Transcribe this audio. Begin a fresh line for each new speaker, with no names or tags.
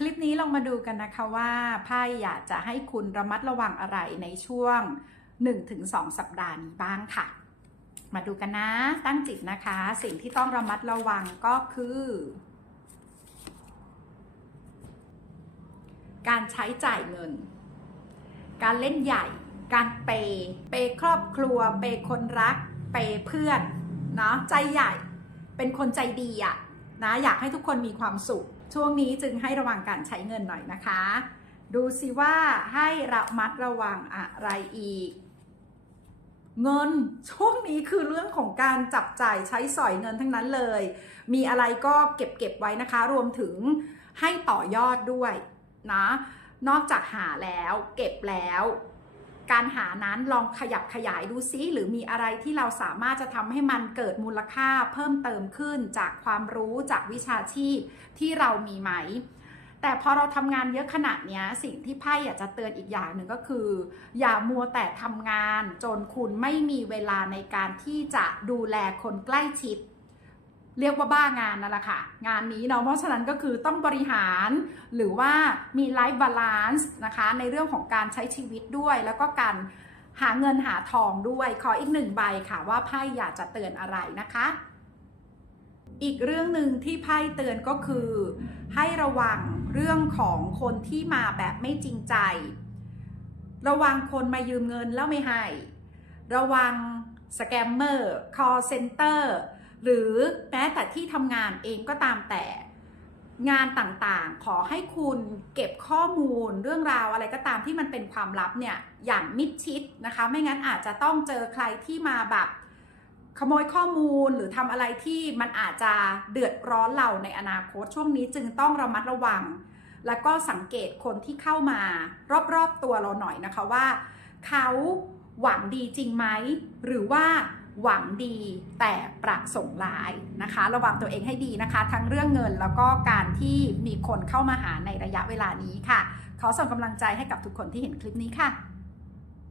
คลิปนี้ลองมาดูกันนะคะว่าไพ่อยากจะให้คุณระมัดระวังอะไรในช่วง 1-2 สัปดาห์นี้บ้างค่ะ มาดูกันนะ ตั้งจิตนะคะ สิ่งที่ต้องระมัดระวังก็คือ การใช้จ่ายเงิน การเล่นใหญ่ การเปย์เปย์ครอบครัว เปย์คนรัก เปย์เพื่อนเนาะใจใหญ่ เป็นคนใจดีอะนะอยากให้ทุกคนมีความสุข ช่วงนี้จึงให้ระวังการใช้เงินหน่อยนะคะ ดูสิว่าให้ระมัดระวังอะไรอีก เงินช่วงนี้คือเรื่องของการจับจ่ายใช้สอยเงินทั้งนั้นเลย มีอะไรก็เก็บเก็บไว้นะคะ รวมถึงให้ต่อยอดด้วยนะ นอกจากหาแล้วเก็บแล้ว การหานั้นลองขยับขยายดูซิหรือมีอะไรที่เราสามารถจะทำให้มันเกิดมูลค่าเพิ่มเติมขึ้นจากความรู้จากวิชาชีพที่เรามีไหม แต่พอเราทำงานเยอะขนาดนี้สิ่งที่ไพ่อยากจะเตือนอีกอย่างหนึ่งก็คือ อย่ามัวแต่ทำงาน จนคุณไม่มีเวลาในการที่จะดูแลคนใกล้ชิด เรียกว่าบ้างานนั่นแหละค่ะ งานนี้เนาะเพราะฉะนั้นก็คือต้องบริหารหรือว่ามีไลฟ์บาลานซ์นะคะ ในเรื่องของการใช้ชีวิตด้วย แล้วก็การหาเงินหาทองด้วย ขออีกหนึ่งใบค่ะว่าไพ่อยากจะเตือนอะไรนะคะ อีกเรื่องหนึ่งที่ไพ่เตือนก็คือ ให้ระวังเรื่องของคนที่มาแบบไม่จริงใจ ระวังคนมายืมเงินแล้วไม่ให้ ระวังสแกมเมอร์ call center หรือแม้แต่ที่ทำงานเองก็ตามแต่งานต่างๆ ขอให้คุณเก็บข้อมูลเรื่องราวอะไรก็ตามที่มันเป็นความลับเนี่ยอย่างมิดชิดนะคะ ไม่งั้นอาจจะต้องเจอใครที่มาแบบขโมยข้อมูลหรือทำอะไรที่มันอาจจะเดือดร้อนเราในอนาคตช่วงนี้จึงต้องระมัดระวัง แล้วก็สังเกตคนที่เข้ามารอบๆตัวเราหน่อยนะคะว่า เขาหวังดีจริงไหม หรือว่า หวังดีแต่ประสงค์ร้ายนะคะ ระวังตัวเองให้ดีนะคะ ทั้งเรื่องเงินแล้วก็การที่มีคนเข้ามาหาในระยะเวลานี้ค่ะ ขอส่งกำลังใจให้กับทุกคนที่เห็นคลิปนี้ค่ะ